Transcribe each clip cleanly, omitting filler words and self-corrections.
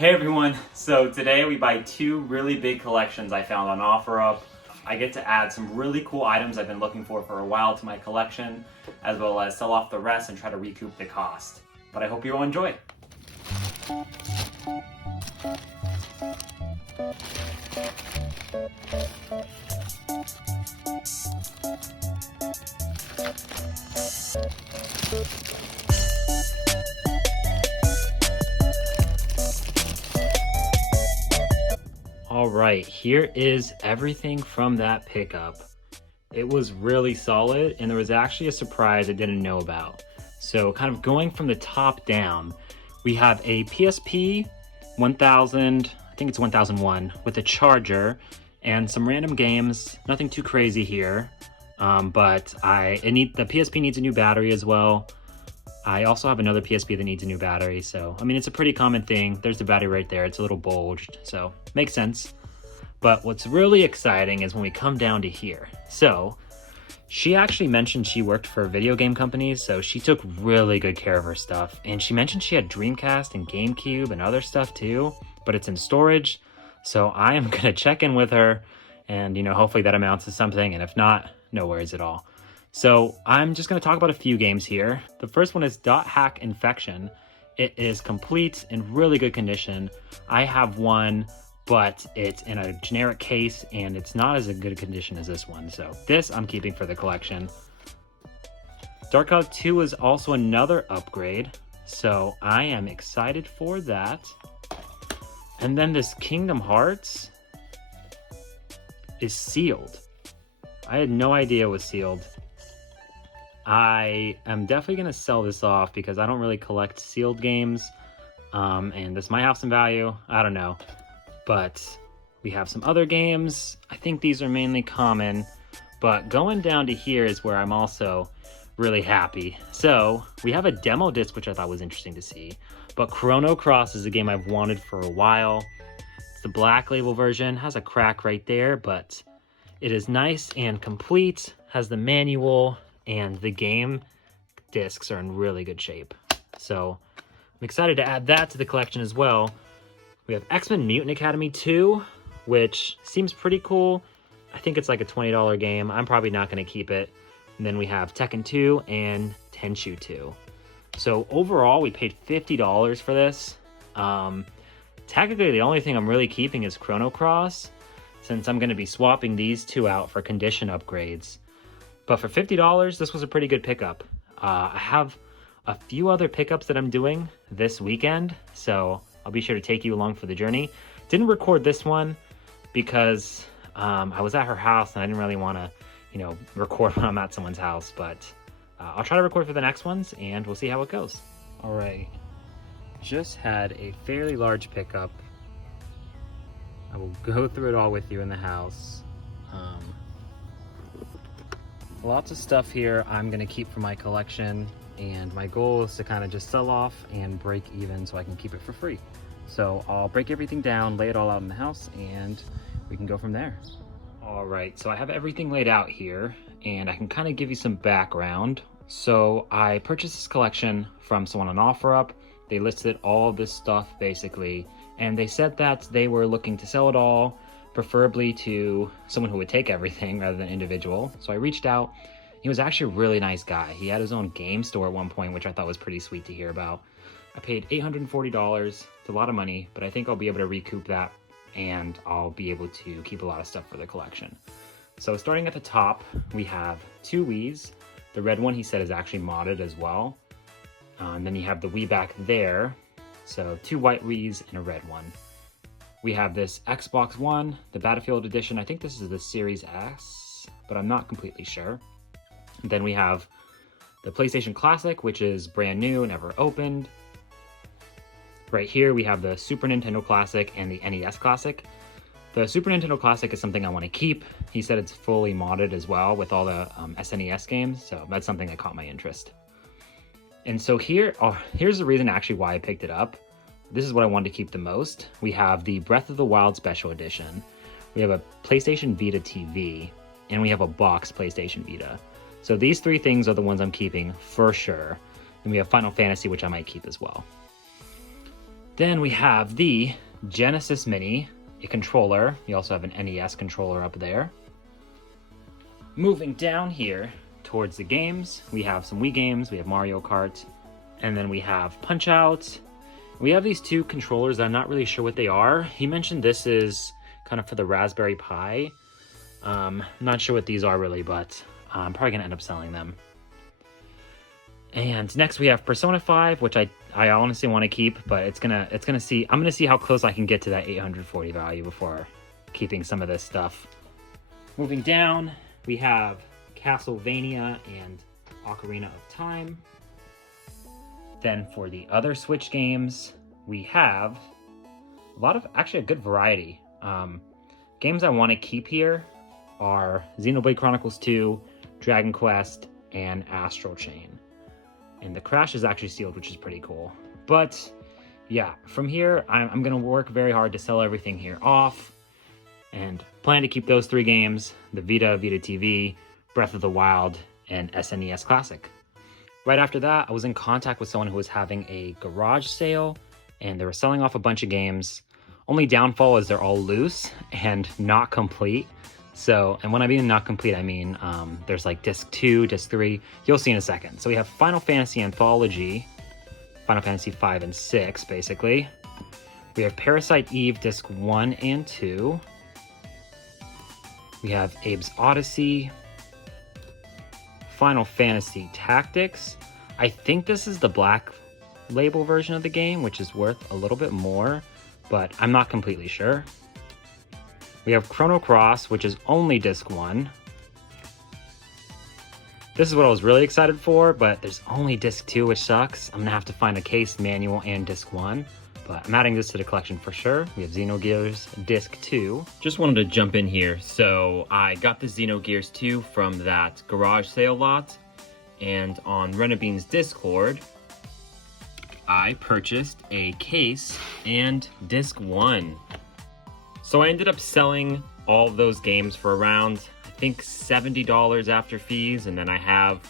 Hey everyone, so today we buy two really big collections I found on OfferUp. I get to add some really cool items I've been looking for a while to my collection, as well as sell off the rest and try to recoup the cost. But I hope you all enjoy. Alright, here is everything from that pickup. It was really solid, and there was actually a surprise I didn't know about. So kind of going from the top down, we have a PSP 1000, I think it's 1001, with a charger and some random games. Nothing too crazy here, but the PSP needs a new battery as well. I also have another PSP that needs a new battery, so I mean it's a pretty common thing. There's the battery right there, it's a little bulged, so makes sense. But what's really exciting is when we come down to here. So she actually mentioned she worked for video game companies, so she took really good care of her stuff. And she mentioned she had Dreamcast and GameCube and other stuff too, but it's in storage. So I am gonna check in with her and hopefully that amounts to something, and if not, no worries at all. So I'm just going to talk about a few games here. The first one is Dot Hack Infection. It is complete in really good condition. I have one, but it's in a generic case and it's not as a good condition as this one. So this I'm keeping for the collection. Dark Cloud 2 is also another upgrade, so I am excited for that. And then this Kingdom Hearts is sealed. I had no idea it was sealed. I am definitely going to sell this off because I don't really collect sealed games, and this might have some value. I don't know, but we have some other games. I think these are mainly common, but going down to here is where I'm also really happy. So we have a demo disc, which I thought was interesting to see, but Chrono Cross is a game I've wanted for a while. It's the Black Label version, has a crack right there, but it is nice and complete, has the manual, and the game discs are in really good shape. So I'm excited to add that to the collection as well. We have X-Men Mutant Academy 2, which seems pretty cool. I think it's like a $20 game. I'm probably not going to keep it. And then we have Tekken 2 and Tenchu 2. So overall, we paid $50 for this. Technically, the only thing I'm really keeping is Chrono Cross, since I'm going to be swapping these two out for condition upgrades. But for $50, this was a pretty good pickup. I have a few other pickups that I'm doing this weekend, so I'll be sure to take you along for the journey. Didn't record this one because I was at her house and I didn't really want to, record when I'm at someone's house, but I'll try to record for the next ones and we'll see how it goes. All right, just had a fairly large pickup. I will go through it all with you in the house. Lots of stuff here I'm going to keep for my collection, and my goal is to kind of just sell off and break even so I can keep it for free. So I'll break everything down, lay it all out in the house, and we can go from there. All right, so I have everything laid out here, and I can kind of give you some background. So I purchased this collection from someone on OfferUp. They listed all of this stuff basically, and they said that they were looking to sell it all, preferably to someone who would take everything rather than individual. So I reached out. He was actually a really nice guy. He had his own game store at one point, which I thought was pretty sweet to hear about. I paid $840. It's a lot of money, but I think I'll be able to recoup that, and I'll be able to keep a lot of stuff for the collection. So starting at the top, we have two Wiis. The red one, he said, is actually modded as well. And then you have the Wii back there. So two white Wiis and a red one. We have this Xbox One, the Battlefield Edition. I think this is the Series S, but I'm not completely sure. Then we have the PlayStation Classic, which is brand new, never opened. Right here, we have the Super Nintendo Classic and the NES Classic. The Super Nintendo Classic is something I want to keep. He said it's fully modded as well with all the SNES games, so that's something that caught my interest. And so here's the reason actually why I picked it up. This is what I wanted to keep the most. We have the Breath of the Wild Special Edition. We have a PlayStation Vita TV, and we have a box PlayStation Vita. So these three things are the ones I'm keeping for sure. And we have Final Fantasy, which I might keep as well. Then we have the Genesis Mini, a controller. You also have an NES controller up there. Moving down here towards the games, we have some Wii games, we have Mario Kart, and then we have Punch-Out. We have these two controllers that I'm not really sure what they are. He mentioned this is kind of for the Raspberry Pi. Not sure what these are really, but I'm probably gonna end up selling them. And next we have Persona 5, which I honestly want to keep, but I'm gonna see how close I can get to that 840 value before keeping some of this stuff. Moving down, we have Castlevania and Ocarina of Time. Then for the other Switch games, we have actually a good variety. Games I want to keep here are Xenoblade Chronicles 2, Dragon Quest, and Astral Chain. And the Crash is actually sealed, which is pretty cool. But yeah, from here, I'm going to work very hard to sell everything here off. And plan to keep those 3 games, the Vita, Vita TV, Breath of the Wild, and SNES Classic. Right after that, I was in contact with someone who was having a garage sale, and they were selling off a bunch of games. Only downfall is they're all loose and not complete. So, and when I mean not complete, I mean there's like disc 2, disc 3. You'll see in a second. So we have Final Fantasy Anthology, Final Fantasy 5 and 6, basically. We have Parasite Eve disc 1 and 2. We have Abe's Odyssey, Final Fantasy Tactics. I think this is the black label version of the game, which is worth a little bit more, but I'm not completely sure. We have Chrono Cross, which is only disc 1. This is what I was really excited for, but there's only disc 2, which sucks. I'm gonna have to find a case, manual, and disc 1. But I'm adding this to the collection for sure. We have Xeno Gears disc 2. Just wanted to jump in here. So I got the Xeno Gears 2 from that garage sale lot. And on Renabean's Discord, I purchased a case and disc 1. So I ended up selling all of those games for around, I think, $70 after fees. And then I have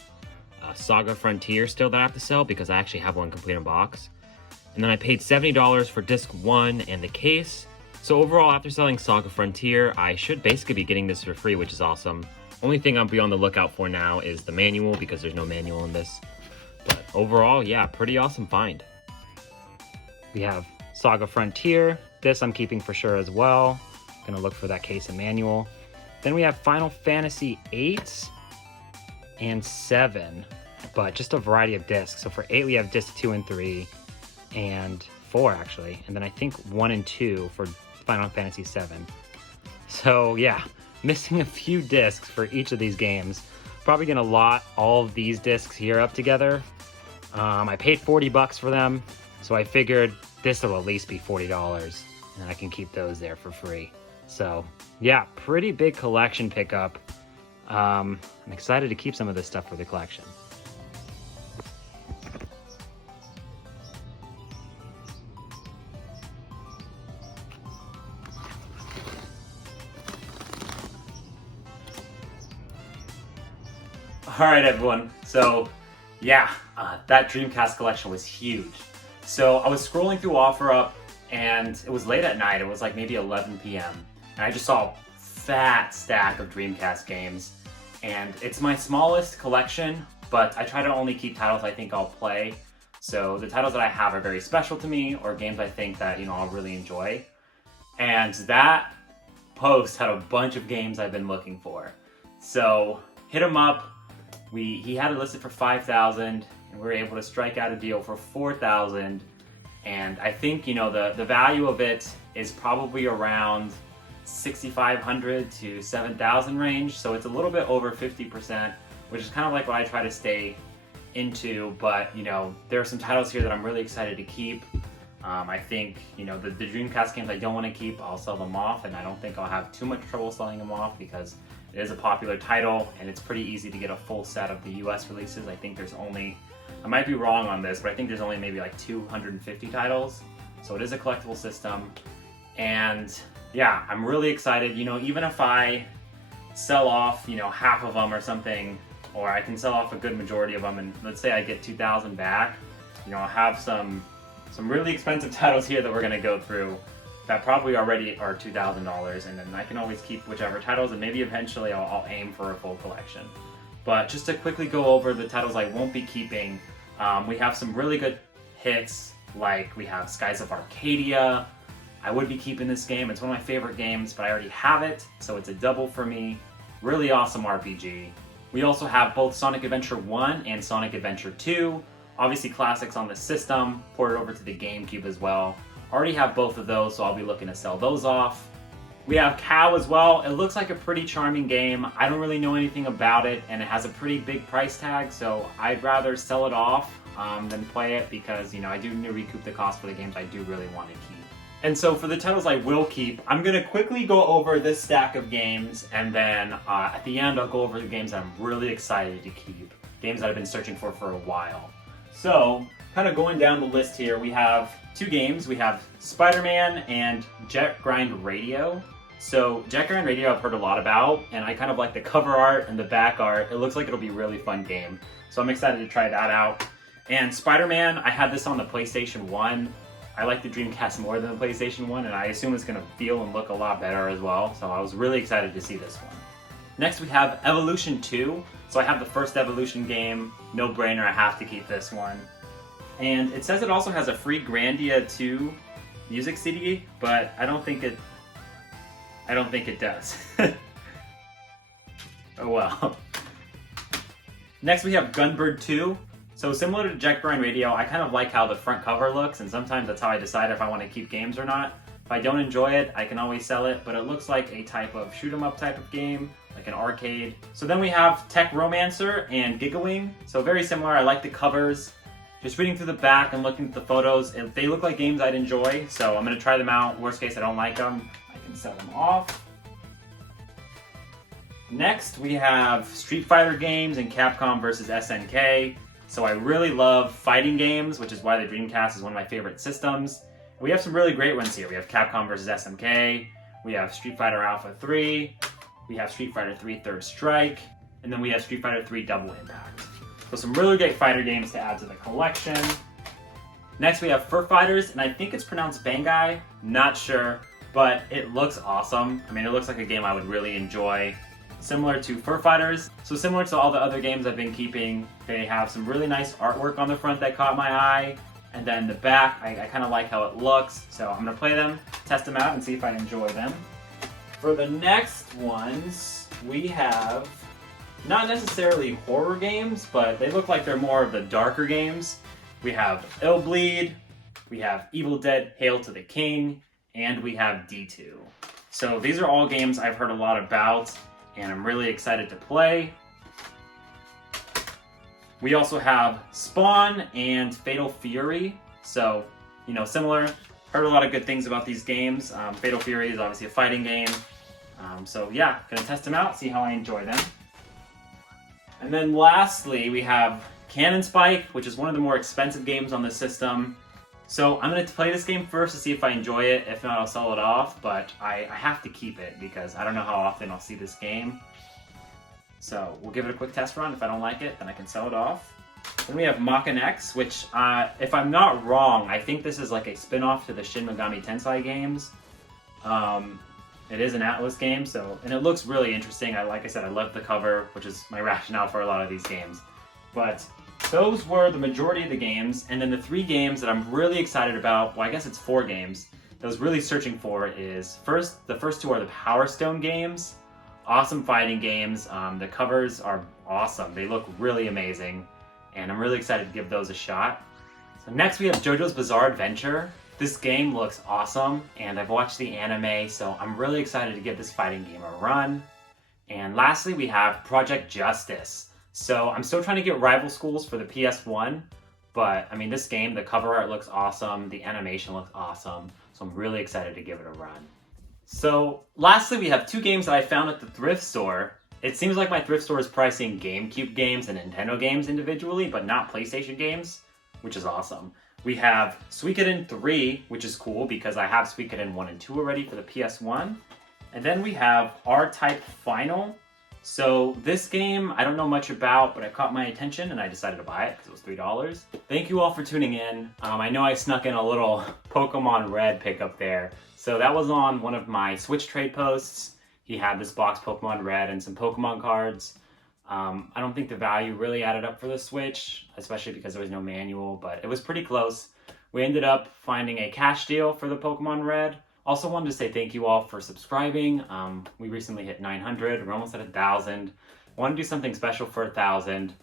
Saga Frontier still that I have to sell because I actually have one complete in box. And then I paid $70 for disc 1 and the case. So overall, after selling Saga Frontier, I should basically be getting this for free, which is awesome. Only thing I'll be on the lookout for now is the manual, because there's no manual in this. But overall, yeah, pretty awesome find. We have Saga Frontier. This I'm keeping for sure as well. Gonna look for that case and manual. Then we have Final Fantasy 8 and 7, but just a variety of discs. So for 8, we have disc 2 and 3. And 4 actually, and then I think 1 and 2 for Final Fantasy 7. So yeah, missing a few discs for each of these games. Probably gonna lot all of these discs here up together. I paid $40 for them, so I figured this will at least be $40, and I can keep those there for free. So yeah, pretty big collection pickup. I'm excited to keep some of this stuff for the collection. All right, everyone. So yeah, that Dreamcast collection was huge. So I was scrolling through OfferUp, and it was late at night. It was like maybe 11 p.m. And I just saw a fat stack of Dreamcast games. And it's my smallest collection, but I try to only keep titles I think I'll play. So the titles that I have are very special to me, or games I think that, I'll really enjoy. And that post had a bunch of games I've been looking for. So hit him up. He had it listed for $5,000, and we were able to strike out a deal for $4,000. And I think, the value of it is probably around $6,500 to $7,000 range. So it's a little bit over 50%, which is kind of like what I try to stay into. But, there are some titles here that I'm really excited to keep. I think, the Dreamcast games I don't want to keep, I'll sell them off, and I don't think I'll have too much trouble selling them off because it is a popular title, and it's pretty easy to get a full set of the US releases. I think there's only, I might be wrong on this, but I think there's only maybe like 250 titles. So it is a collectible system. And yeah, I'm really excited. Even if I sell off, half of them or something, or I can sell off a good majority of them, and let's say I get 2,000 back, I'll have some some really expensive titles here that we're going to go through that probably already are $2,000, and then I can always keep whichever titles, and maybe eventually I'll aim for a full collection. But just to quickly go over the titles I won't be keeping, we have some really good hits, like we have Skies of Arcadia. I would be keeping this game. It's one of my favorite games, but I already have it, so it's a double for me. Really awesome RPG. We also have both Sonic Adventure 1 and Sonic Adventure 2. Obviously classics on the system, ported over to the GameCube as well. Already have both of those, so I'll be looking to sell those off. We have Cow as well. It looks like a pretty charming game. I don't really know anything about it, and it has a pretty big price tag, so I'd rather sell it off than play it because, you know, I do need to recoup the cost for the games I do really want to keep. And so for the titles I will keep, I'm going to quickly go over this stack of games, and then at the end I'll go over the games I'm really excited to keep. Games that I've been searching for a while. So, kind of going down the list here, we have two games. We have Spider-Man and Jet Grind Radio. So, Jet Grind Radio I've heard a lot about, and I kind of like the cover art and the back art. It looks like it'll be a really fun game. So I'm excited to try that out. And Spider-Man, I had this on the PlayStation 1. I like the Dreamcast more than the PlayStation 1, and I assume it's going to feel and look a lot better as well. So I was really excited to see this one. Next we have Evolution 2. So I have the first Evolution game. No brainer, I have to keep this one. And it says it also has a free Grandia 2 music CD, but I don't think it does. Oh well. Next we have Gunbird 2. So similar to Jet Grind Radio, I kind of like how the front cover looks, and sometimes that's how I decide if I want to keep games or not. If I don't enjoy it, I can always sell it, but it looks like a type of shoot 'em up type of game, like an arcade. So then we have Tech Romancer and Gigawing. So very similar, I like the covers. Just reading through the back and looking at the photos, they look like games I'd enjoy, so I'm going to try them out. Worst case, I don't like them, I can sell them off. Next, we have Street Fighter games and Capcom versus SNK. So I really love fighting games, which is why the Dreamcast is one of my favorite systems. We have some really great ones here. We have Capcom versus SNK, we have Street Fighter Alpha 3, we have Street Fighter 3 Third Strike, and then we have Street Fighter 3 Double Impact. So some really great fighter games to add to the collection. Next we have Fur Fighters, and I think it's pronounced Bangai, not sure, but it looks awesome. I mean, it looks like a game I would really enjoy. Similar to Fur Fighters, so similar to all the other games I've been keeping, they have some really nice artwork on the front that caught my eye, and then the back, I kind of like how it looks, so I'm going to play them, test them out, and see if I enjoy them. For the next ones, we have not necessarily horror games, but they look like they're more of the darker games. We have Illbleed, we have Evil Dead Hail to the King, and we have D2. So these are all games I've heard a lot about, and I'm really excited to play. We also have Spawn and Fatal Fury. So, you know, similar. Heard a lot of good things about these games. Fatal Fury is obviously a fighting game. So yeah, gonna test them out, see how I enjoy them. And then lastly, we have Cannon Spike, which is one of the more expensive games on the system. So I'm going to play this game first to see if I enjoy it. If not, I'll sell it off, but I have to keep it because I don't know how often I'll see this game. So we'll give it a quick test run. If I don't like it, then I can sell it off. Then we have Makanex, which, if I'm not wrong, I think this is like a spin-off to the Shin Megami Tensei games. It is an Atlas game, and it looks really interesting. Like I said, I love the cover, which is my rationale for a lot of these games. But those were the majority of the games, and then the 3 games that I'm really excited about, well, I guess it's 4 games, that I was really searching for is, the first 2 are the Power Stone games. Awesome fighting games. The covers are awesome. They look really amazing, and I'm really excited to give those a shot. So next we have JoJo's Bizarre Adventure. This game looks awesome, and I've watched the anime, so I'm really excited to give this fighting game a run. And lastly, we have Project Justice. So I'm still trying to get Rival Schools for the PS1, but I mean, this game, the cover art looks awesome, the animation looks awesome, so I'm really excited to give it a run. So lastly, we have 2 games that I found at the thrift store. It seems like my thrift store is pricing GameCube games and Nintendo games individually, but not PlayStation games, which is awesome. We have Suikoden 3, which is cool because I have Suikoden 1 and 2 already for the PS1. And then we have R-Type Final. So this game, I don't know much about, but it caught my attention and I decided to buy it because it was $3. Thank you all for tuning in. I know I snuck in a little Pokemon Red pickup there. So that was on one of my Switch trade posts. He had this box Pokemon Red and some Pokemon cards. I don't think the value really added up for the Switch, especially because there was no manual, but it was pretty close. We ended up finding a cash deal for the Pokemon Red. Also wanted to say thank you all for subscribing. We recently hit 900. We're almost at 1,000. Want to do something special for 1,000.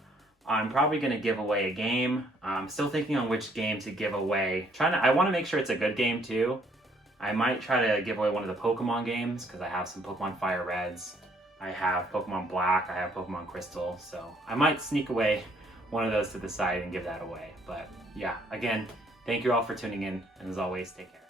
I'm probably going to give away a game. I'm still thinking on which game to give away. I want to make sure it's a good game too. I might try to give away one of the Pokemon games because I have some Pokemon Fire Reds. I have Pokemon Black. I have Pokemon Crystal. So I might sneak away one of those to the side and give that away. But yeah, again, thank you all for tuning in. And as always, take care.